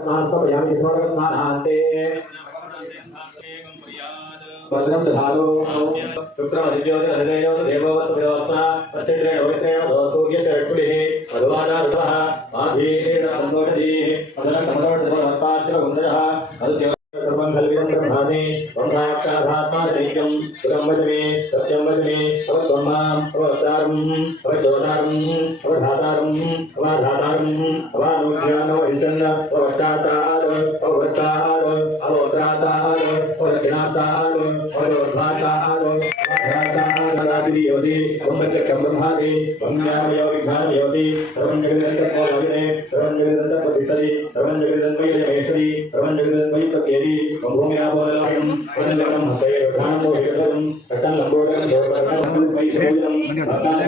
स्थापयामि यथोरगन्धानान्ते भद्रं दधातु शुक्रमधिज्योतिरधिदैवसुदेववत्सुविदोत्सा तच्छिद्रेण वित्रेण दोस्तूर्यस्य रक्कुलिः मधुवादा ऋतः माधीरेण सन्तोषधीः मदनं कमलोटधर्मत्पात्रकुन्दरः अद्य ब्रह्मकल्पितम्भामि ब्रह्माक्षाधात्मा दैक्यं सुगं वचमे सत्यं वचमे तव त्वं माँ तव अवतारं तव चोदारम् ब्रह्मादि भंग्यामयो विघ्नामयोति सर्वं जगदन्तको लविने सर्वं जगदन्तपतितरि सर्वं जगदन्मयि लयेशरि सर्वं जगदन्मयि प्रत्येति भूमिरापोललायं वन्दनं हतये रुद्राणो विकटं रक्तं लम्बोदरं देवकरणं मयि भोजनं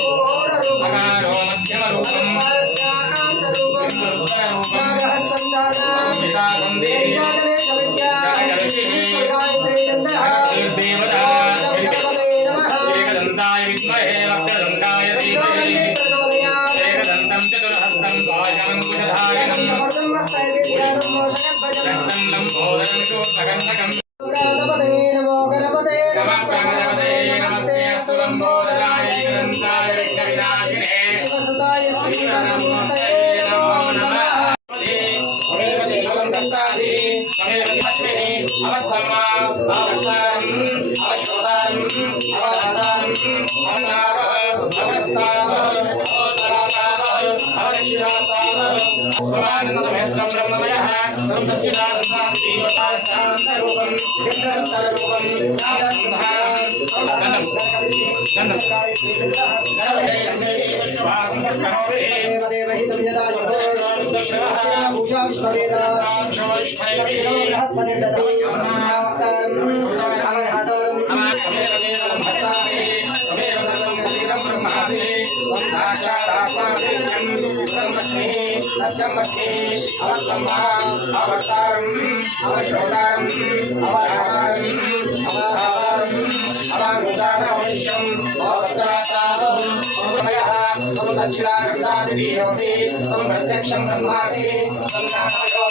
తం సచ్చిదానందం జీవతాశాంతరూపం చంద్రస్తరూపం అవతారం అవశోదారం అవతారం అవతారం అవతారం అవతారం దక్షిణాగంధాదియోగి తం ప్రత్యక్షం బ్రహ్మాసి తం నామయో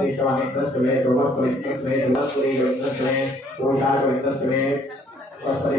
में प्रवक्त में प्रवक्त में प्रवक्त में प्रवक्त में శ్రీ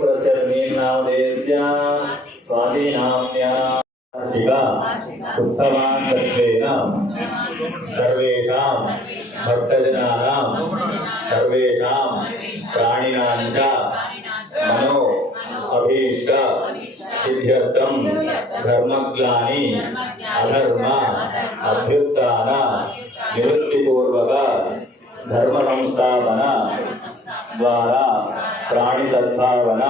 ప్రచర్మీనామదేశ్య స్వాధీనామ్యా ఉత్తమాన్ తత్వేన సర్వేషాం భక్తజనానాం సర్వేషాం ప్రాణినాం చ మనో అభీష్ట సిద్ధ్యర్థం ధర్మగ్లాని అధర్మ అభ్యుత్న నివృత్తిపూర్వక ధర్మ సంస్థాపన ద్వారా ప్రాణి సద్భావన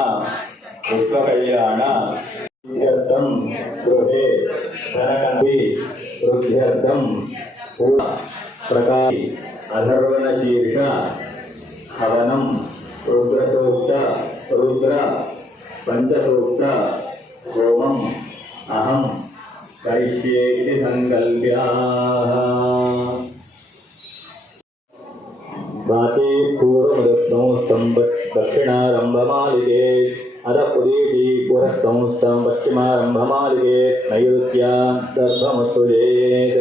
విశ్వ కళ్యాణ ఇత్యర్థం గృహే ధనకంది వృద్ధ్యర్థం ప్రకాశి అధర్వణ శీర్ష హవనం రుద్రసూక్త రుద్ర పంచసూక్త హోమం అహం కరిష్యేతి సంకల్ప్యా वाचे पूर्वमुदस्संवत् दक्षिणारम्भमालिके अधः पुरीति पुरस्संस्थं पश्चिमारम्भमालिके नैऋत्या दर्भमुत्सुजेत्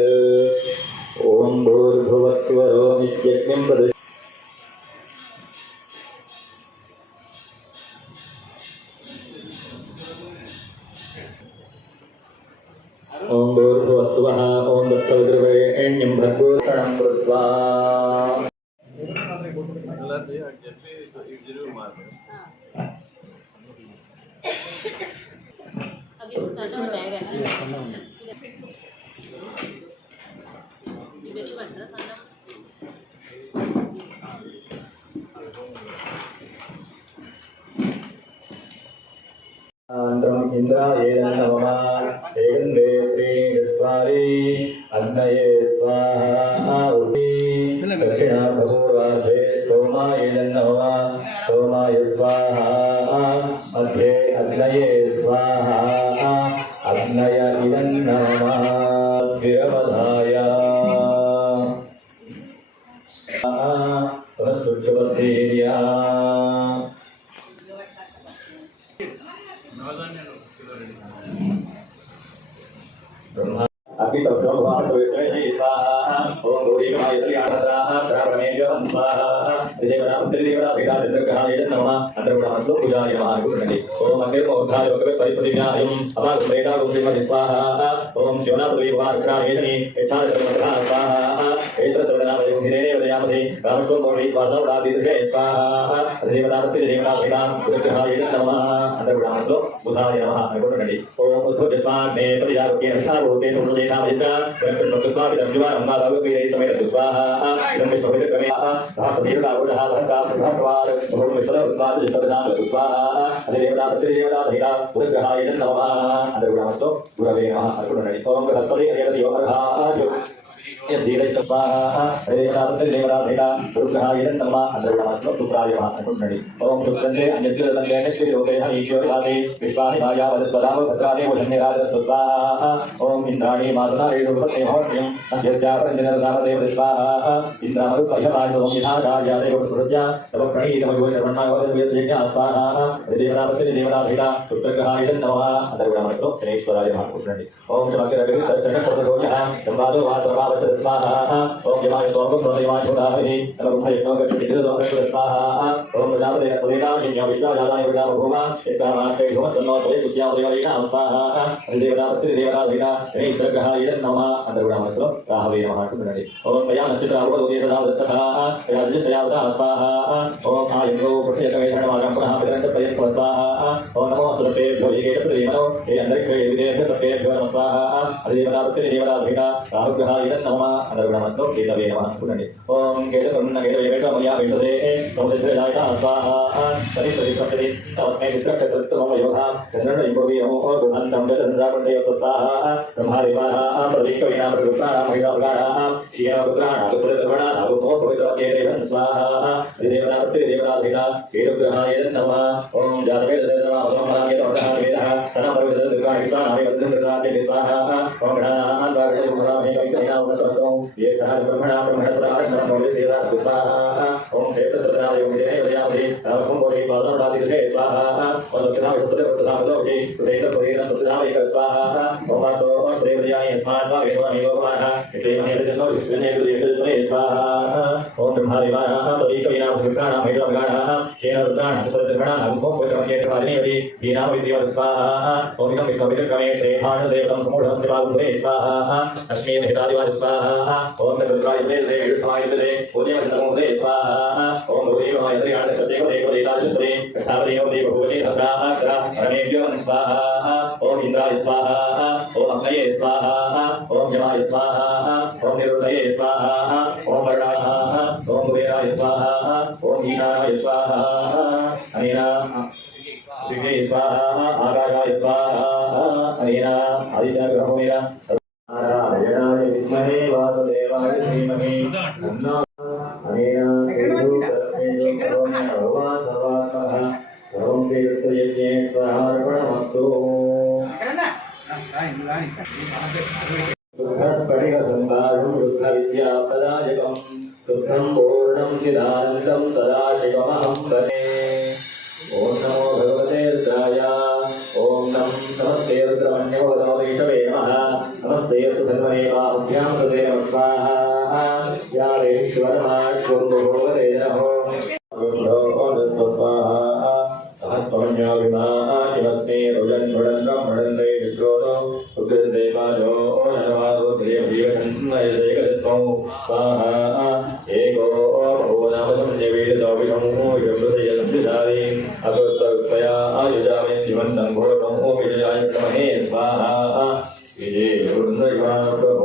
ॐ भूर्भुवस्वरो नित्यज्ञं प्रति ॐ भूर्भुवस्वः ॐ दत्तविद्रवे एण्यं भगूषणं कृत्वा వై వాసవరాధిర్వేత్వా దేవతాపతి దేవతాభిరాం బుధాయ నమ అంతర్గుణంలో బుధాయ నమ అనుకుంటుండండి ఓం ओम बृहस्पति हरियति योगर्हाय धीरज स्वाहा देवता प्रतिदेवता सहिता पुरग्रहाय नमः अन्तर्गुणास्तु शुक्राय नमः अर्जुननि ओम शुक्रन्ते अन्यज्योतन्ते नित्ययोगे हरियोगादे विश्वानि भायावदस्वदाव भद्रादे वशन्यराज स्वाहा ओम इंद्राणी मातुना रेणुपते भवत्यं अन्यस्या प्रञ्जनरसामदेव स्वाहा इन्द्रामरुपयमाय ओम यथाचार्या देवपुरस्या तव प्रणीतमयो शर्मण्णावदस्वेतयज्ञा स्वाहा देवनापति देवनाभिता शुक्रग्रहाय नमः अन्तर्गुणमस्तु शनेश्वराय नमः पुत्रणे ओम शमग्रगति सत्तनकोटरोजः संवादो वातभावच स्वाहा ओम यमाय तोमं प्रणयमाय छोटाहि नमः यज्ञोगतिर्दोगति स्वाहा ओम प्रजापते पदेना यज्ञ विश्वाजालाय प्रजाप भूमा एकामाष्टे भूमतन्नो तवे कुच्यावदेवरीणा स्वाहा देवनापति देवनाभिता शनेश्वरग्रहाय नमः अन्तर्गुणमस्तु राहवे नमः पुत्रणे ओम मया नक्षत्रावदोदे सदा वत्सः राजस्यावदा स्वाहा ओम आयुर्गो पुष्यकवेधनमागं पुनः पितरन्त प्रयत्न स्वाहा ओम नमो सुरतेभ्यो येकेत प्रदेवनो ये अन्तरिक्षे विदेभ्य सत्येभ्यो नमः स्वाहा अधिदेवतापति देवताभिता राहुग्रहाय नमः अन्तर्गुणमस्तु केतवे नमः అదర్గుణమస్తో గీతవే అనుకోండి ఓం గేటకున్న గేటవే గేటమయ వెంటదే సముద్రదాయక స్వాహా సరి సరి ప్రకృతి తవస్మే విశ్వక్షత్రత్వం యోగ చంద్రుడు ఇంపుడి ఓ గుణంతం చంద్రాపండే యొక్క స్వాహా బ్రహ్మాదివాహ ప్రదీక వినా ప్రకృతాన మహిళాభగాన శ్రీరామపుత్రాణ కులద్రవణ నాగుతో పవిత్రకేరేవన్ స్వాహా శ్రీదేవనా ప్రతిదేవనాధిన ఏరుగ్రహాయ నమ ఓం జాతవేద నమ ఓం భాగ్య తమ వేద తన పవిత్ర ओम क्षेत्रसुरदाय उदयने उदयावधि कुंभोरे पादनरादिगृहे स्वाहा ओम दक्षिणाभिस्तुते वृत्तदामलोके सुदेशपुरीन सुतदामैक स्वाहा ओम वातो దేవయాయ స్వాహ విహవనివమః ఇతేనేతజనో విష్ణునేతురేతజనో స్వాహ ఓం బ్రహ్మవివాహ తదీకవినా భృగాణ భైరవగాణ కేన రుద్రాణ సురద్రగణ నమః పుత్రకేతవాలిని వీనామ విద్యవ స్వాహ ఓం వికం వికవితకమే త్రేహాణ దేవతం సమూఢం శివాగురే స్వాహ లక్ష్మీ హితాదివాది స్వాహ ఓం ఇంద్రాయ స్వాహ ఓం అక్షయే स्वाहा ओम अग्नये स्वाहा ओम यमाय स्वाहा ओम निरुदये स्वाहा ओम वरुणाय ओम कुबेराय स्वाहा ओम ईशानाय स्वाहा अनेन दिव्ये स्वाहा आकाशाय स्वाहा अनेन आदित्यग्रहोमेन नारायणाय विद्महे वासुदेवाय धीमहि स्फटिक संधारु वृद्ध विद्या पदायकम शुद्धम पूर्णम सिद्धांतम सदाशिवमहम वने। ओम नमो भगवते रुद्राय। ओम नम नमस्ते रुद्रमण्योदमदेशवे नमः। नमस्ते सर्वमेवाभ्यां कृते स्वाहा। या वेश्वरमाश्वं भगवते नमो। स्वाहा। सहस्रम्याभिमा किमस्मे रुजन् मृडन् ब्रह्मणन् విజయ విజయ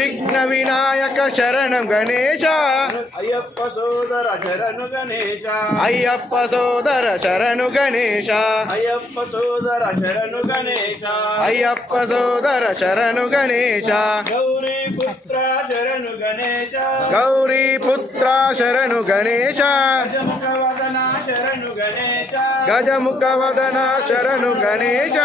విఘ్న వినాయక శరణు గణేశ. అయ్యప్ప సోదర శరణు గణేశ. అయ్యప్ప సోదర శరణు గణేశ. అయ్యప్ప సోదర శరణు గణేశ. అయ్యప్ప సోదర శరణు గణేశ. గౌరీ పుత్ర శరణు గణేశ. గౌరీ పుత్ర శరణు గణేశ. గజముఖ వదన శరణు గణేశ.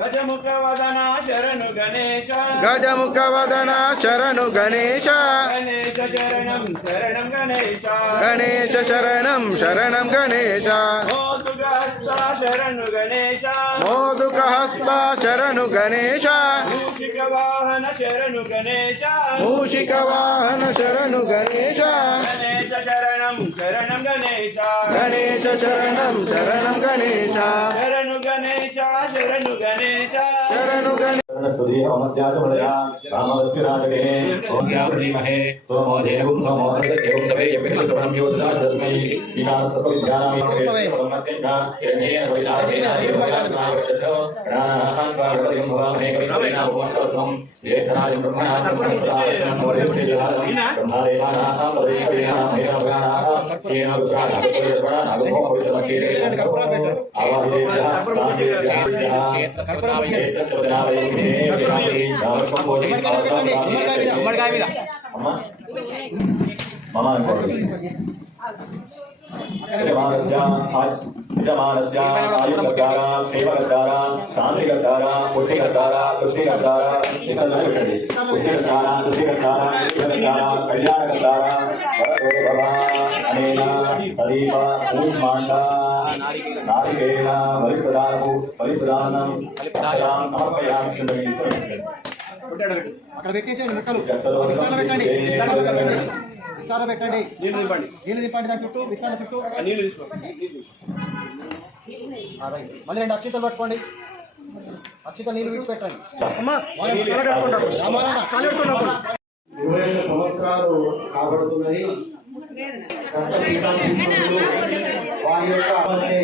గజముఖ వదన శరణు గణేశ. గజముఖ వదన శరణు గణేశ. గణేశ శరణం శరణం గణేశ. గణేశ శరణం శరణం గణేశ. మోదుగస్త శరణు గణేశ. ಮೋದುಕ ಹಸ್ತ ಶರಣು ಗಣೇಶ ಮೂಷಿಕ ವಾಹನ ಶರಣು ಗಣೇಶ ಮೂಷಿಕ ವಾಹನ ಶರಣು ಗಣೇಶ ಗಣೇಶ ಶರಣಂ ಶರಣಂ ಗಣೇಶ ಗಣೇಶ ಶರಣಂ ಶರಣಂ ಗಣೇಶ ಶರಣು ಗಣೇಶ ಶರಣು ಗಣೇಶ ಶರಣು ಗಣೇಶ स्तुति ओमत्यादुभया रामवस्तिराजगे ओम्यावृणीमहे सोमोधेयं सोमोदरदेवं तवे यपितुभरं योददाशस्मै इदासतो ध्यानामि परमसेन हिरण्येन सविदातेन देवया ఆగచ్చతో ప్రాణానాం ప్రాణపతిం యజమానస్య సేవగద్దార శాంతిగద్దార పుష్టిగద్దార కృష్టిగద్దార ఇతరులు పెట్టండి కృష్టిగద్దార కళ్యాణగద్దార వరదో భవ అనేన సదీప కూష్మాండ నారికేణ బలిప్రదానము బలిప్రదానం సమర్పయామి అక్కడ పెట్టేసేయండి ముక్కలు విస్తార పెట్టండి. విస్తార పెట్టండి. నీళ్ళు ఇవ్వండి. నీళ్ళు తిప్పండి దాని చుట్టూ విస్తార చుట్టూ. ఆ నీళ్ళు. మళ్ళీ రెండు అక్షితలు పట్టుకోండి. అక్షిత నీళ్ళు విడిచి పెట్టండి ఇరవై ఐదు సంవత్సరాలు కాబడుతున్నది. సప్తపీఠాధీశులు వారి యొక్క అంటే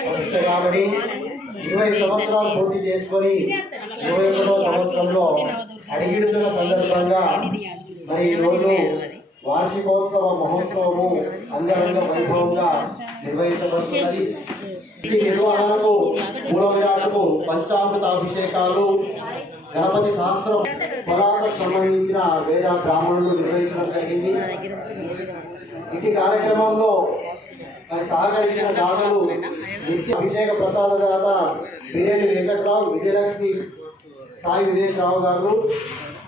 ప్రతిష్ట కాబట్టి ఇరవై సంవత్సరాలు పూర్తి చేసుకొని ఇరవై ఒకటో సంవత్సరంలో అడిగిడుతున్న సందర్భంగా మరి ఈరోజు వార్షికోత్సవ మహోత్సవము అంగరంగ వైభవంగా నిర్వహించబడుతున్నది. ఈ నిర్వహణకు మూల విరాటము పంచామృత అభిషేకాలు గణపతి శాస్త్రం పొలాలకు సంబంధించిన వేద బ్రాహ్మణులు నిర్వహించడం జరిగింది. ఇది కార్యక్రమంలో సహకరించిన దాతలు నిత్య అభిషేక ప్రసాద దాత వీరేని వెంకట్రావు విజయలక్ష్మి సాయి విజయరావు గారు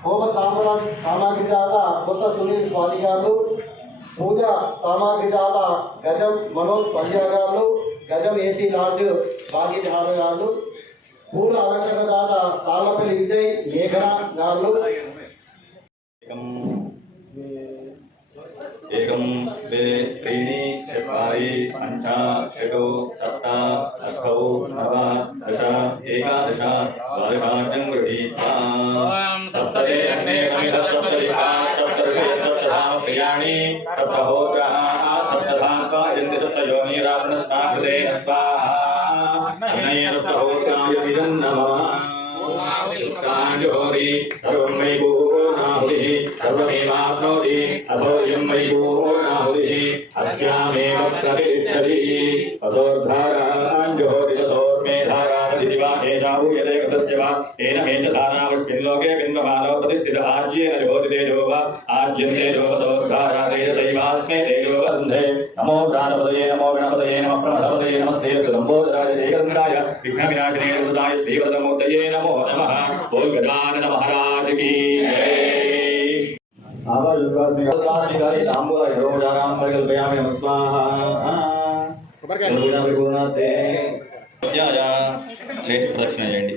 హోమ సామా సామాగ్రి జాత కొత్త సునీల్ స్వామిగారు పూజ సామాగ్రి జాత గజం మనోజ్ పంజా గారు గజం ఏసీ లాడ్జ్ భాగ్యధారు గారు పూల అలంకరణ దాత తాళ్ళపల్లి విజయ్ మేఘన గారు. ఏకం దే త్రీణి చత్వారి పంచ షడో సప్త అష్టౌ నవ on. నమో గణపతయే నమ ప్రమథపదయే నమస్తే లంబోదరాయ జయగంధాయ విఘ్న వినాశనే రుదాయ శ్రీవరదమూర్తయే నమో నమః ఓం గజానన మహారాజ్ కీ జై ఆవాజుగారి తాంబూల యోజానాం పరికల్పయామి నమః స్వాహా పూర్ణాతే లేచి ప్రదక్షిణ చేయండి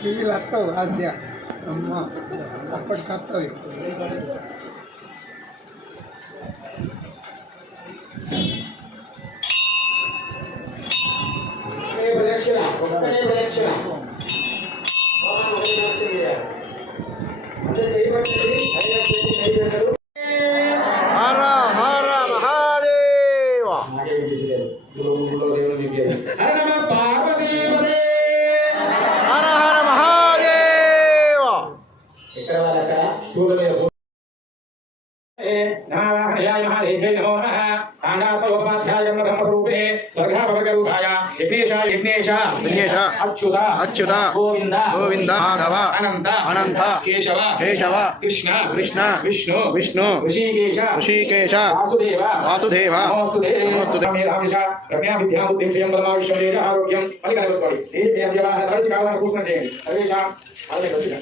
టీవీలు వస్తావు అద్య అమ్మ అప్పటికి వస్తుంది ప్రదక్షిణ అచ్యుత అచ్యుత గోవింద గోవింద మాధవ అనంత అనంత కేశవ కేశవ కృష్ణ కృష్ణ విష్ణు విష్ణు ఋషికేశ ఋషికేశ వాసుదేవ వాసుదేవ నమోస్తుతే నమోస్తుతే. మేధావిష రమ్యా విద్యా బుద్ధిం శ్రియం పరమావిశ్వరేజ ఆరోగ్యం అని కనబడుకోండి ఏ జవాహర తరచి కావాలని కూర్చుని చేయండి. అలాగే వచ్చిన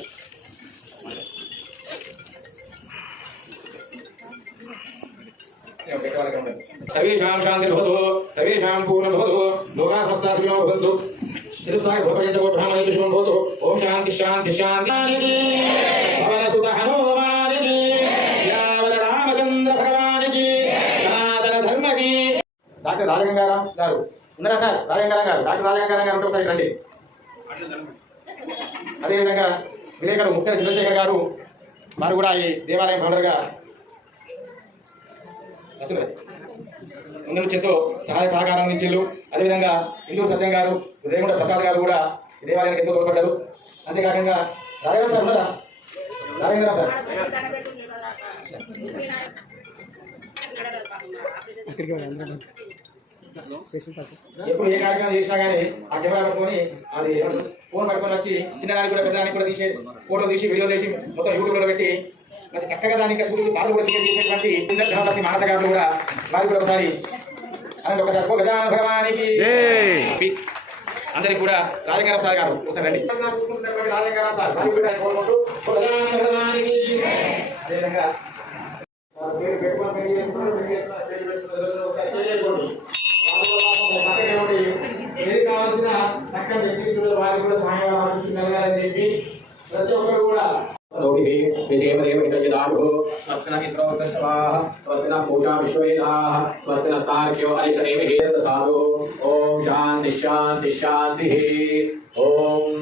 సర్వేషాం శాంతిర్భవతు సర్వేషాం పూర్ణభవతు లోకా సమస్తా సుఖినో భవంతు. చతుస్సాయ భూపయంత బ్రాహ్మణ శుభం భవతు ఓం శాంతి శాంతి శాంతి. హనుమానికి యావద రామచంద్ర భగవానికి సనాతన ధర్మకి డాక్టర్ రాజగంగారాం గారు. ఉన్నారా సార్? రాజగంగారాం గారు. డాక్టర్ రాజగంగారాం గారు ఒకసారి రండి. అదేవిధంగా విలేకరు ముఖ్య చంద్రశేఖర్ గారు వారు కూడా ఈ దేవాలయం ఫౌండర్గా ముందు నుంచి సహాయ సహకారం అందించారు అదేవిధంగా ఇందూరు సత్యం గారు రేగుండ ప్రసాద్ గారు కూడా ఈ దేవాలయానికి ఎంతో తోడ్పడ్డారు. అంతేకాకుండా నారాయణ సార్ ఉన్నదా నారాయణ సార్. ఎప్పుడు ఏ కార్యక్రమం చేసినా కానీ ఆ కెమెరా పట్టుకొని అది ఫోన్ పట్టుకొని వచ్చి చిన్న కూడా పెద్దదానికి కూడా తీసే ఫోటో తీసి వీడియో తీసి మొత్తం యూట్యూబ్లో పెట్టి మంచి చక్కగా దాన్ని ఇంకా చూపించి పాటలు కూడా చేసేటువంటి ఇంద్రధనపతి మానస గారు కూడా వారికి కూడా ఒకసారి అలాంటి ఒకసారి గజాన భగవానికి జై. అందరికి కూడా రాజగారాం సార్ గారు ఒకసారి రండి. రాజగారాం సార్ అదేవిధంగా వారి పేరు పెట్టుకొని शांति ओम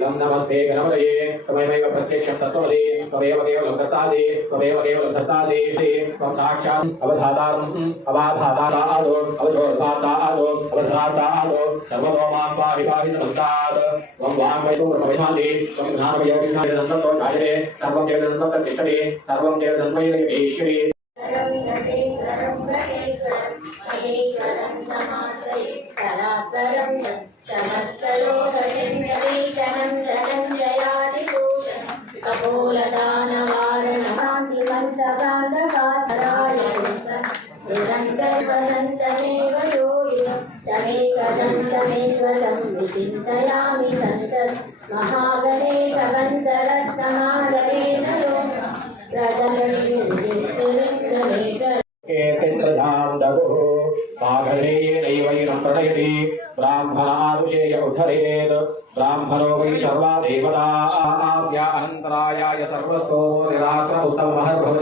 लम नमस्ते गणमदये त्वमेव प्रत्यक्षं तत्त्वमदे। त्वमेव केवलं सत्तादे त्वमेव केवलं सत्तादे ते। त्वं साक्षात् अवधातारम् अवाधातादो अवचोरधातादो अवधातादो सर्वतो माँ पाहि पाहि समस्तात् त्वं वाङ्मयतो प्रभविधादे त्वं ज्ञानमयविधानन्दतो कार्ये सर्वं केवलं तत्तिष्ठते। सर्वं केवलं त्वयि वेश्यते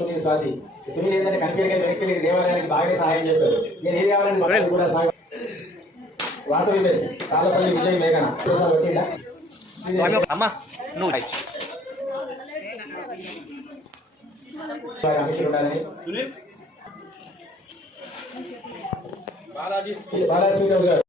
సునీల్ స్వాతి. సునీల్ ఏంటంటే కనిపించగా వెనక్కి దేవాలయానికి బాగా సహాయం చేస్తారు నేను ఏ దేవాలయాన్ని మొత్తం కూడా సహాయం వాసవి మెస్ తాళ్ళపల్లి విజయ్ మేఘన. వచ్చిందా? అమ్మా నువ్వు బాలాజీ బాలాజీ గారు.